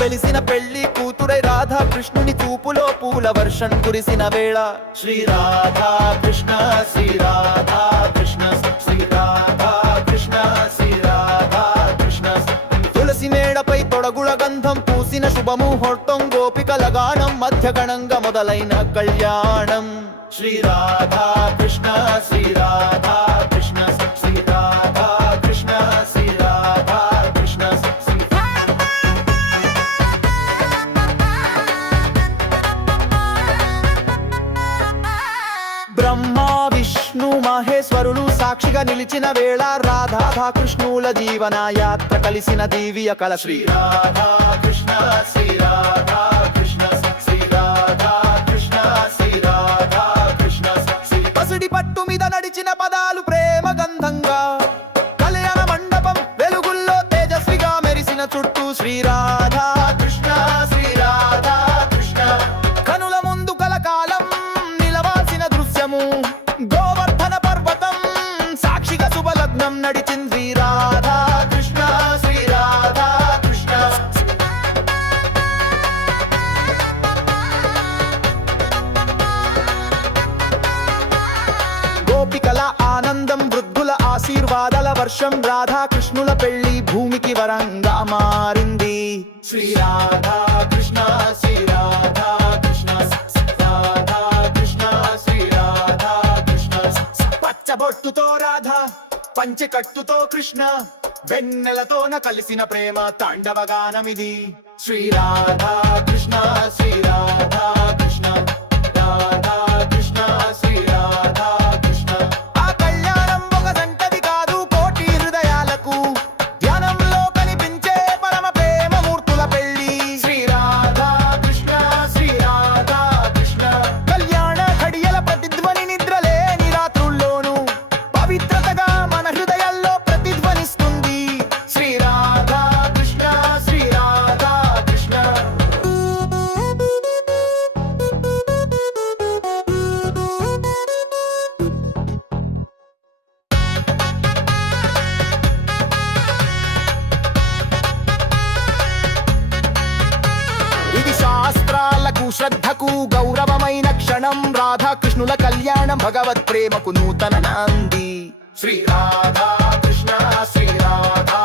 వెలిసిన పెళ్లి కూతురై రాధా కృష్ణుని చూపులో పూల వర్షం కురిసిన వేళ శ్రీ రాధా కృష్ణ శ్రీ రాధా కృష్ణ శ్రీ రాధా కృష్ణ శ్రీ రాధా కృష్ణ తులసి మేడపై తొడగుల గంధం పూసిన శుభముహూర్తం గోపికల గానం మధ్యగణంగా మొదలైన కళ్యాణం శ్రీ రాధా కృష్ణ శ్రీ రాధా కృష్ణ శ్రీ రాధా కృష్ణ శ్రీ రాధా కృష్ణ బ్రహ్మ విష్ణు మహేశ్వరులు సాక్షిగా నిలిచిన వేళ రాధా కృష్ణుల జీవన యాత్ర కలిసిన దివ్య కల శ్రీ రాధా కృష్ణ శ్రీ రాధా కృష్ణ శ్రీ రాధా కృష్ణ శ్రీ రాధా కృష్ణ పసిడి పట్టు మీద నడిచిన పదాలు ప్రేమ గంధంగా కళ్యాణ మండపం వెలుగుల్లో తేజస్విగా మెరిసిన చుట్టూ శ్రీ రాధా కృష్ణ శ్రీ రాధా కృష్ణ కనుల ముందు కలకాలం నిలవాల్సిన దృశ్యము గోవర్ధన పర్వతం సాక్షిగా శుభలగ్నం నడిచింది రాధా కృష్ణ శ్రీ రాధా కృష్ణ గోపికల ఆనందం వృద్ధుల ఆశీర్వాదాల వర్షం రాధా కృష్ణుల పెళ్లి భూమికి వరంగా మారింది శ్రీ రాధా కృష్ణ శ్రీ రాధా కృష్ణ రాధా కృష్ణ శ్రీ రాధా కృష్ణ పచ్చబొట్టుతో రాధా పంచెకట్టుతో కృష్ణ వెన్నెలతోన కలిసిన ప్రేమ తాండవగానమిది శ్రీ రాధా కృష్ణ శ్రీ రాధా కృష్ణ రాధా కృష్ణ శ్రీ రాధా కృష్ణ ఆ కళ్యాణం ఒక జంటది కాదు కోటి హృదయాలకు ధ్యానంలో కనిపించే పరమ ప్రేమ మూర్తుల పెళ్లి శ్రీ రాధా కృష్ణ శ్రీ రాధా కృష్ణ కళ్యాణ ఘడియల ప్రతిధ్వని నిద్రలేని రాత్రుల్లోనూ పవిత్రతగా మన హృదయాల్లో ప్రతిధ్వనిస్తుంది శ్రీ రాధా కృష్ణ శ్రీ రాధా కృష్ణ ఇది శాస్త్రాలకు శ్రద్ధకు గౌరవమైన క్షణం రాధా కృష్ణుల కళ్యాణం భగవత్ ప్రేమకు నూతన నాంది శ్రీ రాధా కృష్ణ శ్రీ రాధా